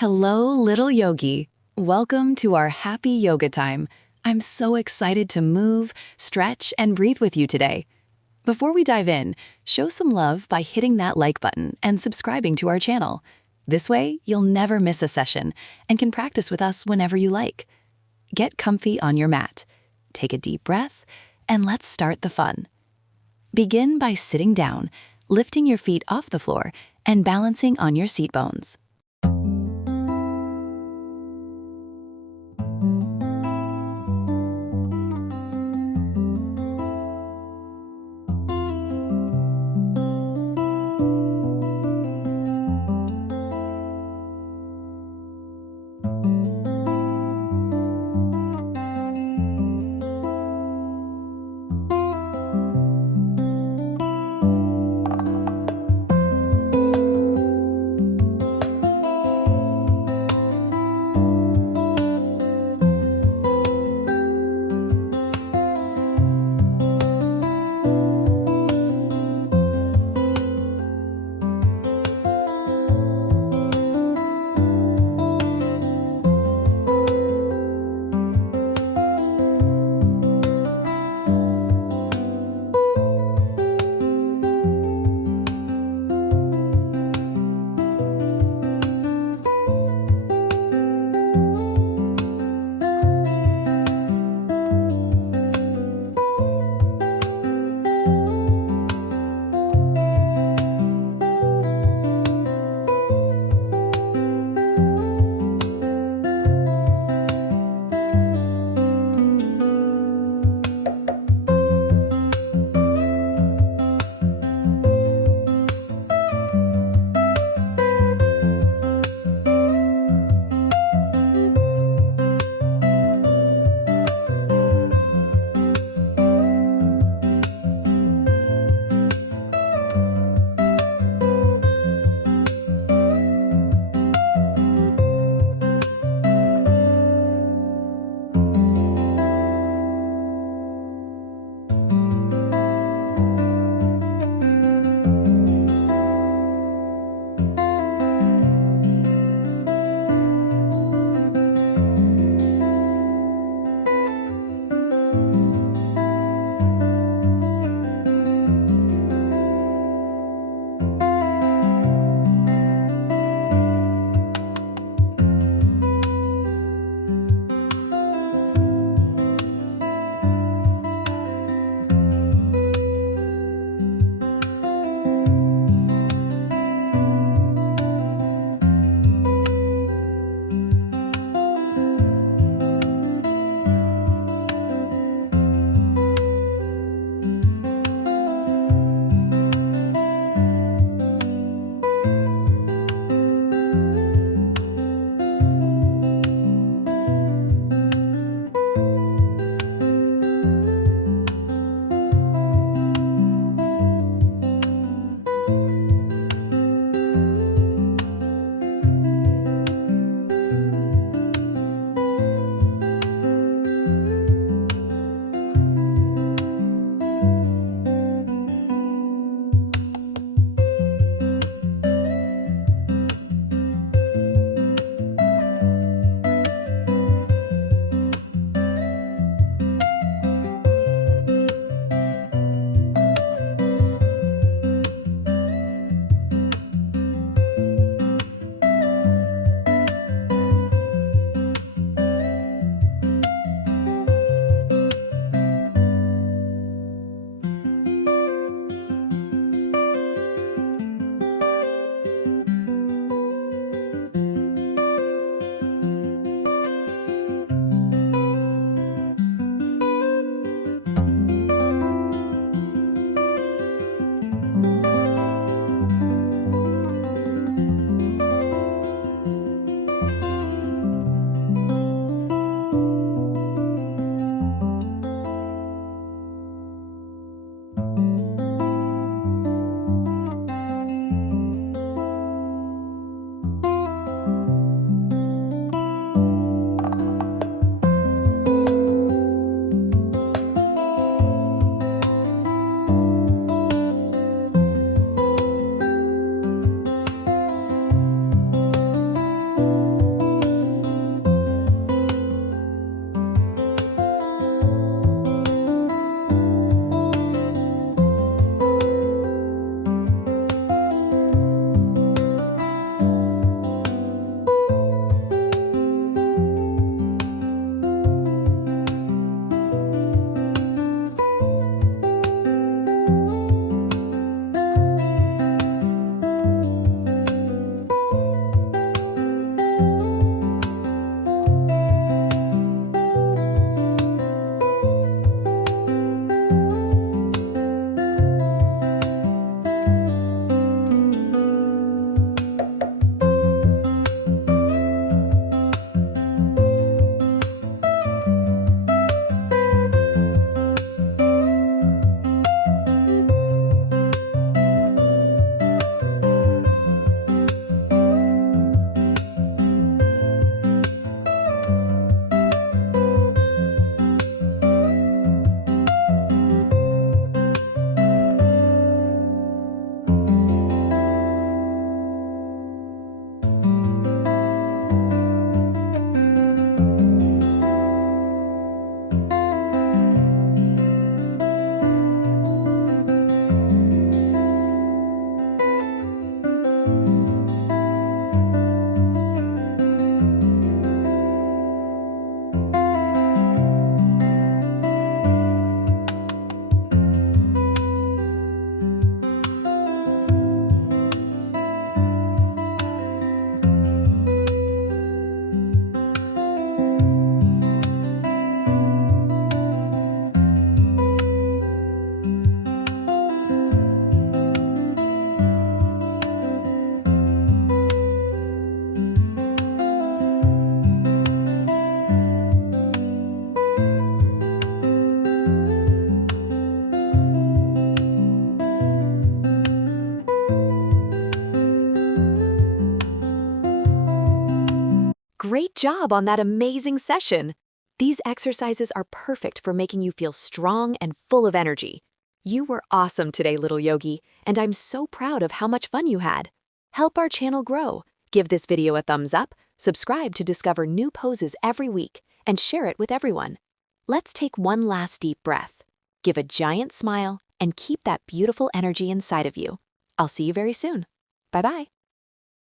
Hello, little yogi. Welcome to our happy yoga time. I'm so excited to move, stretch, and breathe with you today. Before we dive in, show some love by hitting that like button and subscribing to our channel. This way, you'll never miss a session and can practice with us whenever you like. Get comfy on your mat. Take a deep breath, and let's start the fun. Begin by sitting down, lifting your feet off the floor, and balancing on your seat bones. Great job on that amazing session. These exercises are perfect for making you feel strong and full of energy. You were awesome today, little yogi, and I'm so proud of how much fun you had. Help our channel grow. Give this video a thumbs up, subscribe to discover new poses every week, and share it with everyone. Let's take one last deep breath. Give a giant smile and keep that beautiful energy inside of you. I'll see you very soon. Bye-bye.